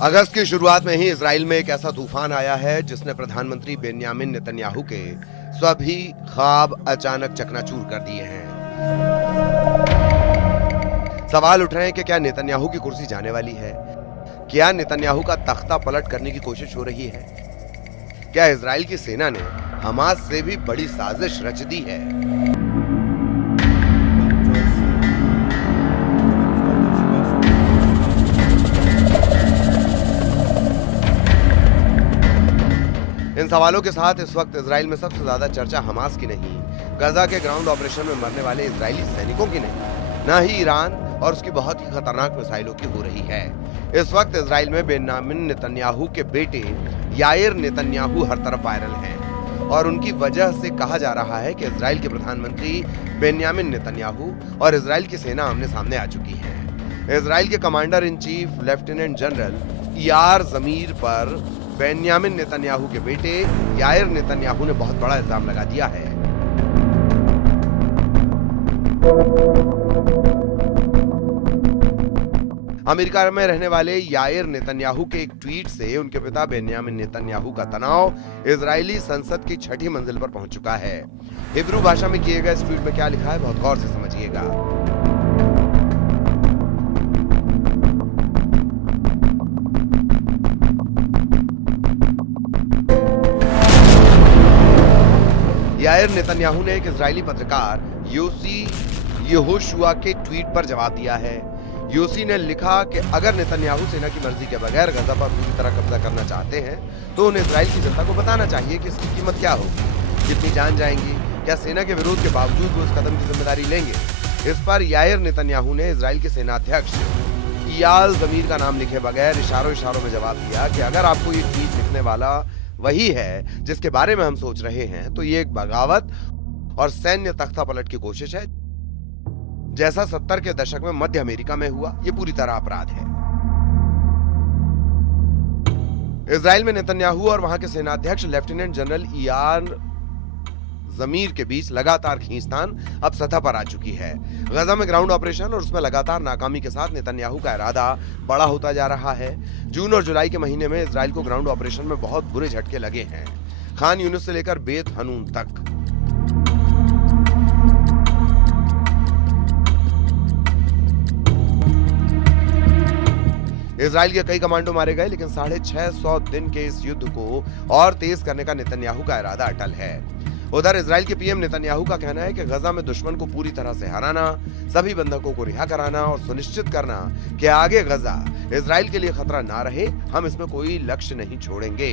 अगस्त की शुरुआत में ही इजराइल में एक ऐसा तूफान आया है जिसने प्रधानमंत्री बेन्यामिन नेतन्याहू के सभी ख्वाब अचानक चकनाचूर कर दिए हैं। सवाल उठ रहे हैं कि क्या नेतन्याहू की कुर्सी जाने वाली है? क्या नेतन्याहू का तख्ता पलट करने की कोशिश हो रही है? क्या इजराइल की सेना ने हमास से भी बड़ी साजिश रच दी है? इन सवालों के साथ इस वक्त इजराइल में सबसे ज्यादा चर्चा हमास की नहीं, गजा के ग्राउंड ऑपरेशन में मरने वाले इजरायली सैनिकों की नहीं, ना ही ईरान और उसकी बहुत ही खतरनाक मिसाइलों की हो रही है। इस वक्त इजराइल में बेन्यामिन नेतन्याहू के बेटे याइर नेतन्याहू हर तरफ वायरल हैं और उनकी वजह से कहा जा रहा है कि इजराइल के प्रधानमंत्री बेन्यामिन नेतन्याहू और इजराइल की सेना आमने सामने आ चुकी है। इजराइल के commander in chief lieutenant general यार जमीर पर बेन्यामिन नेतन्याहू के बेटे याइर नेतन्याहू ने बहुत बड़ा इल्जाम लगा दिया है। अमेरिका में रहने वाले याइर नेतन्याहू के एक ट्वीट से उनके पिता बेन्यामिन नेतन्याहू का तनाव इजरायली संसद की 6ठी मंजिल पर पहुंच चुका है। हिब्रू भाषा में किए गए इस ट्वीट में क्या लिखा है, बहुत गौर से समझिएगा। याइर नेतन्याहू ने एक इजरायली पत्रकार योसी यहोशुआ के ट्वीट पर जवाब दिया है। योसी ने लिखा कि अगर नेतन्याहू सेना की मर्जी के बगैर गजा पर पूरी तरह कब्जा करना चाहते हैं तो उन्हें इजराइल की जनता को बताना चाहिए कि इसकी कीमत क्या होगी, कितनी जान जाएंगी, क्या सेना के विरोध के बावजूद वो इस कदम की जिम्मेदारी लेंगे। इस पर याइर नेतन्याहू ने इजराइल के सेनाध्यक्ष इयाल जमीर का नाम लिखे बगैर इशारों में जवाब दिया कि अगर आपको ये ट्वीट लिखने वाला वही है जिसके बारे में हम सोच रहे हैं तो ये एक बगावत और सैन्य तख्ता पलट की कोशिश है, जैसा 70 के दशक में मध्य अमेरिका में हुआ। ये पूरी तरह अपराध है। इजराइल में नेतन्याहू और वहां के सेनाध्यक्ष लेफ्टिनेंट जनरल यार जमीर के बीच लगातार खींचतान अब सतह पर आ चुकी है। गजा में ग्राउंड ऑपरेशन और उसमें लगातार नाकामी के साथ नेतन्याहू का इरादा बड़ा होता जा रहा है। जून और जुलाई के महीने में इजराइल को ग्राउंड ऑपरेशन में बहुत बुरे झटके लगे हैं, खान यूनिस से लेकर बेत हनून तक। इजराइल के कई कमांडो मारे गए, लेकिन 650 दिन के इस युद्ध को और तेज करने का नेतन्याहू का इरादा अटल है। उधर इजराइल के पीएम नेतन्याहू का कहना है कि गजा में दुश्मन को पूरी तरह से हराना, सभी बंधकों को रिहा कराना और सुनिश्चित करना कि आगे गजा इजराइल के लिए खतरा ना रहे। हम इसमें कोई लक्ष्य नहीं छोड़ेंगे,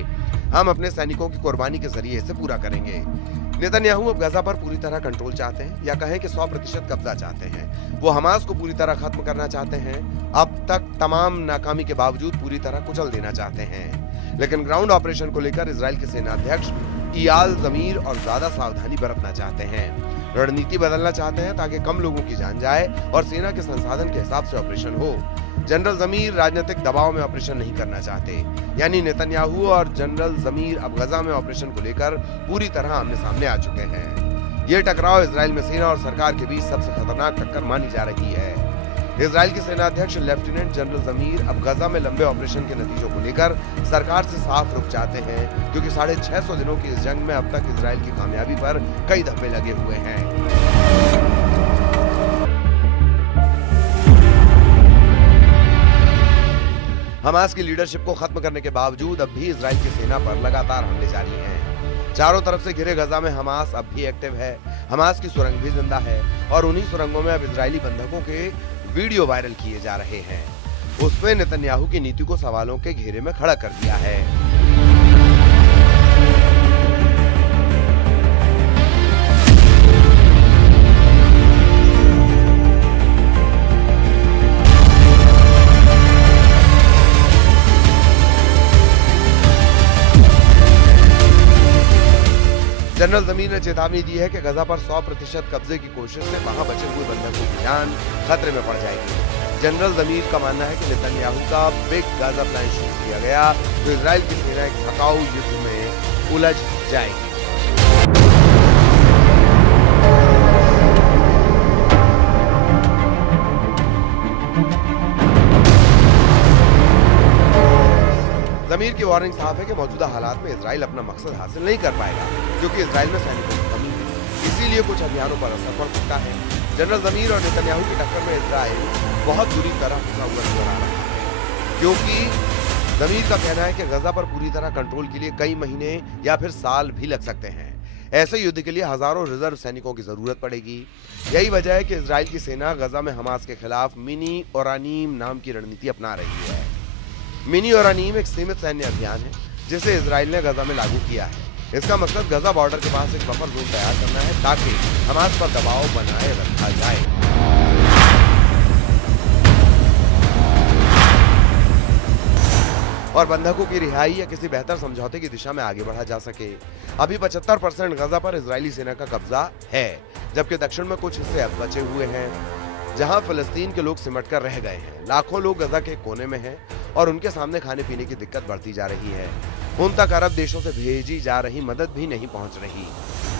हम अपने सैनिकों की कुर्बानी के जरिए इसे पूरा करेंगे। नेतन्याहू अब गजा पर पूरी तरह कंट्रोल चाहते हैं, या कहें कि 100% कब्जा चाहते हैं। वो हमास को पूरी तरह खत्म करना चाहते हैं, अब तक तमाम नाकामी के बावजूद पूरी तरह कुचल देना चाहते हैं। लेकिन ग्राउंड ऑपरेशन को लेकर इजराइल के सेनाध्यक्ष इयाल जमीर और ज्यादा सावधानी बरतना चाहते हैं, रणनीति बदलना चाहते हैं ताकि कम लोगों की जान जाए और सेना के संसाधन के हिसाब से ऑपरेशन हो। जनरल जमीर राजनीतिक दबाव में ऑपरेशन नहीं करना चाहते, यानी नेतन्याहू और जनरल जमीर अब गजा में ऑपरेशन को लेकर पूरी तरह आमने सामने आ चुके हैं। ये टकराव इजराइल में सेना और सरकार के बीच सबसे खतरनाक टक्कर मानी जा रही है। इजराइल के सेनाध्यक्ष लेफ्टिनेंट जनरल जमीर अब गजा में लंबे ऑपरेशन के नतीजों को लेकर सरकार से साफ रुख चाहते हैं, क्योंकि 650 दिनों की इस जंग में अब तक इजराइल की कामयाबी पर कई धब्बे लगे हुए हैं। हमास की लीडरशिप को खत्म करने के बावजूद अब भी इजराइल की सेना पर लगातार हमले जारी हैं। चारों तरफ से घिरे गजा में हमास अब भी एक्टिव है। हमास की सुरंग भी जिंदा है और उन्हीं सुरंगों में अब इजरायली बंधकों के वीडियो वायरल किए जा रहे हैं। उसमें नेतन्याहू की नीति को सवालों के घेरे में खड़ा कर दिया है। जनरल जमीर ने चेतावनी दी है कि गजा पर 100% कब्जे की कोशिश से वहां बचे हुए बंधकों की जान खतरे में पड़ जाएगी। जनरल जमीर का मानना है कि नेतन्याहू का बिग गाजा प्लान शुरू किया गया तो इजराइल की सेना एक थकाऊ युद्ध में उलझ जाएगी। वार्निंग साफ है कि मौजूदा हालात में इजराइल अपना मकसद हासिल नहीं कर पाएगा, क्योंकि इजराइल में सैनिकों की कमी है। इसीलिए कुछ अभियानों पर असर पड़ सकता है। जनरल जमीर और नेतन्याहू की टक्कर में इजराइल बहुत बुरी तरह फंसा हुआ नजर आ रहा है, क्योंकि जमीर का कहना है कि गजा पर पूरी तरह कंट्रोल के लिए कई महीने या फिर साल भी लग सकते हैं। ऐसे युद्ध के लिए हजारों रिजर्व सैनिकों की जरूरत पड़ेगी। यही वजह है कि इजराइल की सेना गजा में हमास के खिलाफ मिनी ओरानीम नाम की रणनीति अपना रही है। मिनी ओरानीम एक सीमित सैन्य अभियान है जिसे इजराइल ने गजा में लागू किया है। इसका मकसद गजा बॉर्डर के पास एक बफर जोन तैयार करना है ताकि हमास पर दबाव बनाए रखा जाए और बंधकों की रिहाई या किसी बेहतर समझौते की दिशा में आगे बढ़ा जा सके। अभी 75% गजा पर इजरायली सेना का कब्जा है, जबकि दक्षिण में कुछ हिस्से अब बचे हुए हैं जहां फिलिस्तीन के लोग सिमट कर रह गए हैं। लाखों लोग गजा के कोने में हैं और उनके सामने खाने पीने की दिक्कत बढ़ती जा रही है। उन तक अरब देशों से भेजी जा रही मदद भी नहीं पहुंच रही,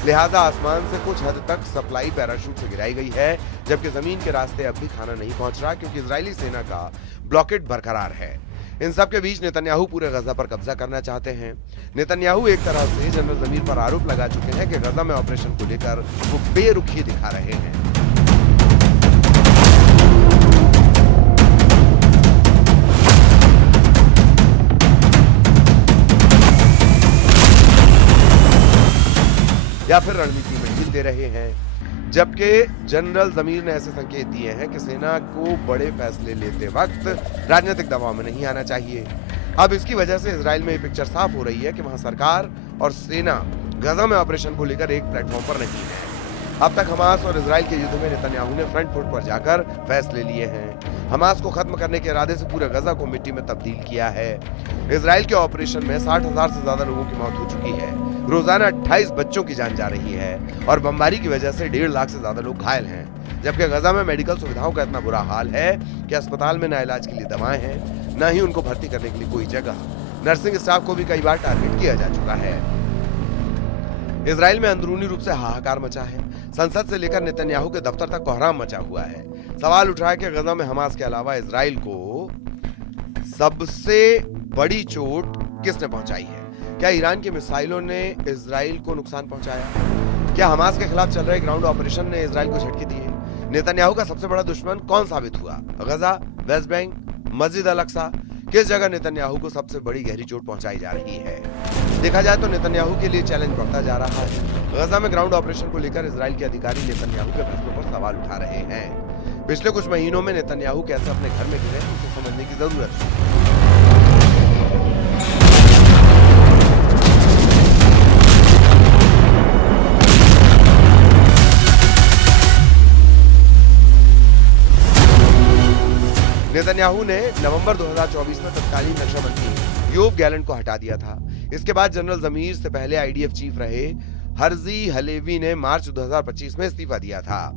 लिहाजा आसमान से कुछ हद तक सप्लाई पैराशूट से गिराई गई है, जबकि जमीन के रास्ते अब भी खाना नहीं पहुंच रहा, क्योंकि इजरायली सेना का ब्लॉकेड बरकरार है। इन सब के बीच नेतन्याहू पूरे गजा पर कब्जा करना चाहते हैं। नेतन्याहू एक तरह से जनरल जमीर पर आरोप लगा चुके हैं कि गजा में ऑपरेशन को लेकर वो बेरुखी दिखा रहे हैं। या फिर रणनीति में ढील दे रहे हैं, जबकि जनरल जमीर ने ऐसे संकेत दिए हैं कि सेना को बड़े फैसले लेते वक्त राजनीतिक दबाव में नहीं आना चाहिए। अब इसकी वजह से इजराइल में ये पिक्चर साफ हो रही है कि वहां सरकार और सेना गजा में ऑपरेशन को लेकर एक प्लेटफॉर्म पर नहीं है। अब तक हमास और इजराइल के युद्ध में नेतन्याहू ने फ्रंट फुट पर जाकर फैसले लिए हैं। हमास को खत्म करने के इरादे से पूरे गजा को मिट्टी में तब्दील किया है। इजराइल के ऑपरेशन में 60,000 से ज्यादा लोगों की मौत हो चुकी है। रोजाना 28 बच्चों की जान जा रही है और बमबारी की वजह से 1.5 लाख से ज्यादा लोग घायल हैं। जबकि गजा में मेडिकल सुविधाओं का इतना बुरा हाल है कि अस्पताल में न इलाज के लिए दवाएं हैं, न ही उनको भर्ती करने के लिए कोई जगह। नर्सिंग स्टाफ को भी कई बार टारगेट किया जा चुका है। इजराइल में अंदरूनी रूप से हाहाकार मचा है। संसद से लेकर नेतन्याहू के दफ्तर तक कोहराम मचा हुआ है। सवाल उठ रहा है कि गजा में हमास के अलावा इजराइल को सबसे बड़ी चोट किसने पहुंचाई है? क्या ईरान की मिसाइलों ने इजराइल को नुकसान पहुंचाया? क्या हमास के खिलाफ चल रहे ग्राउंड ऑपरेशन ने इजराइल को झटके दिए? नेतन्याहू का सबसे बड़ा दुश्मन कौन साबित हुआ? गजा, वेस्ट बैंक, मस्जिद अल अक्सा? किस जगह नेतन्याहू को सबसे बड़ी गहरी चोट पहुंचाई जा रही है? देखा जाए तो नेतन्याहू के लिए चैलेंज बढ़ता जा रहा है। गजा में ग्राउंड ऑपरेशन को लेकर इजराइल के अधिकारी नेतन्याहू के फैसलों पर सवाल उठा रहे हैं। पिछले कुछ महीनों में नेतन्याहू कैसे अपने घर में गिरे, उसे समझने की जरूरत है। नेतन्याहू ने नवंबर 2024 में तत्कालीन रक्षा मंत्री योव गैलेंट को हटा दिया था। इसके बाद जनरल जमीर से पहले आईडीएफ चीफ रहे हर्जी हलेवी ने मार्च 2025 में इस्तीफा दिया था।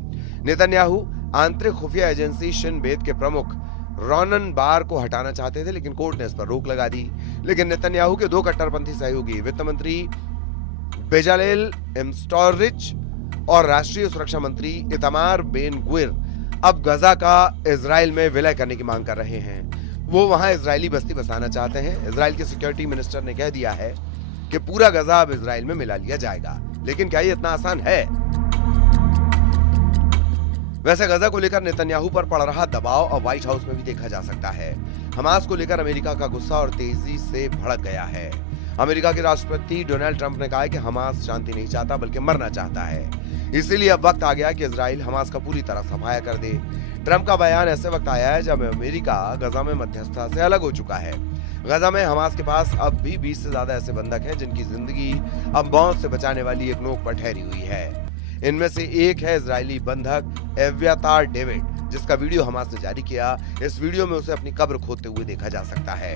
नेतन्याहू आंतरिक खुफिया एजेंसी शिन बेत के प्रमुख रोनन बार को हटाना चाहते थे, लेकिन कोर्ट ने इस पर रोक लगा दी। लेकिन नेतन्याहू के 2 कट्टरपंथी सहयोगी वित्त मंत्री बेजालेल एम्स्टोरिच और राष्ट्रीय सुरक्षा मंत्री इतामार बेन गुविर अब गजा का इजराइल में विलय करने की मांग कर रहे हैं। वो वहां इजरायली बस्ती बसाना चाहते हैं। इजराइल के सिक्योरिटी मिनिस्टर ने कह दिया है कि पूरा गजा अब इजराइल में मिला लिया जाएगा। लेकिन क्या ये इतना आसान है? वैसे गजा को लेकर नेतन्याहू पर पड़ रहा दबाव अब व्हाइट हाउस में भी देखा जा सकता है। हमास को लेकर अमेरिका का गुस्सा और तेजी से भड़क गया है। अमेरिका के राष्ट्रपति डोनाल्ड ट्रंप ने कहा है कि हमास शांति नहीं चाहता बल्कि मरना चाहता है। इसीलिए अब वक्त आ गया कि इजराइल हमास का पूरी तरह सफाया कर दे। ट्रंप का बयान ऐसे वक्त आया है जब अमेरिका गजा में मध्यस्थता से अलग हो चुका है। गजा में हमास के पास अब भी 20 से ज्यादा ऐसे बंधक हैं जिनकी जिंदगी अब मौत से बचाने वाली एक नोक पर ठहरी हुई है। इनमें से एक है इजरायली बंधक एव्यातार डेविड, जिसका वीडियो हमास ने जारी किया। इस वीडियो में उसे अपनी कब्र खोदते हुए देखा जा सकता है।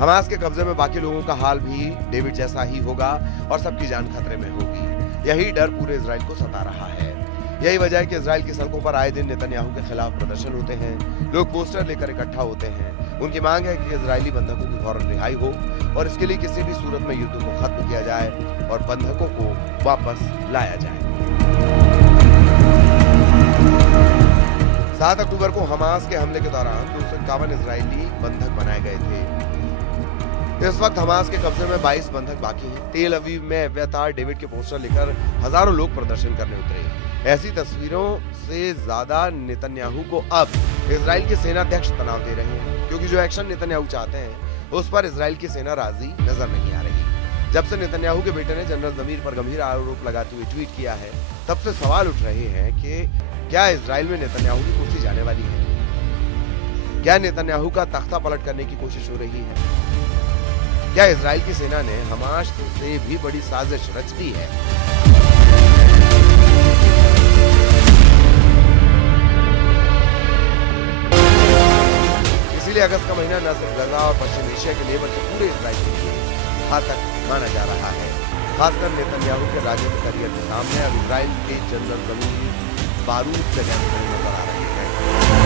हमास के कब्जे में बाकी लोगों का हाल भी डेविड जैसा ही होगा और सबकी जान खतरे में होगी। यही डर पूरे इजराइल को सता रहा है। यही वजह है कि इजराइल की सड़कों पर आए दिन नेतन्याहू के खिलाफ प्रदर्शन होते हैं। लोग पोस्टर लेकर इकट्ठा होते हैं। उनकी मांग है कि इजरायली बंधकों की फौरन रिहाई हो और इसके लिए किसी भी सूरत में युद्ध को खत्म किया जाए और बंधकों को वापस लाया जाए। 7 अक्टूबर को हमास के हमले के दौरान 251 इजरायली बंधक बनाए गए थे। इस वक्त हमास के कब्जे में 22 बंधक बाकी हैं। तेल अवीव में एव्यातार डेविड के पोस्टर लेकर हजारों लोग प्रदर्शन करने उतरे। ऐसी तस्वीरों से ज्यादा नेतन्याहू को अब इजराइल के सेनाध्यक्ष तनाव दे रहे हैं, क्योंकि जो एक्शन नेतन्याहू चाहते हैं उस पर इजराइल की सेना राजी नजर नहीं आ रही। जब से नेतन्याहू के बेटे ने जनरल जमीर पर गंभीर आरोप लगाते हुए ट्वीट किया है, तब से सवाल उठ रहे हैं कि क्या इजराइल में नेतन्याहू की कुर्सी जाने वाली है? क्या नेतन्याहू का तख्ता पलट करने की कोशिश हो रही है? क्या इजराइल की सेना ने हमास से भी बड़ी साजिश रच दी है? इसीलिए अगस्त का महीना न सिर्फ गजा और पश्चिम एशिया के लिए बल्कि पूरे इजराइल के लिए घातक माना जा रहा है। खासकर नेतन्याहू के राजनीतिक करियर के सामने अब इजराइल के जनरल जमीर बारूद से नजर आ रहे हैं।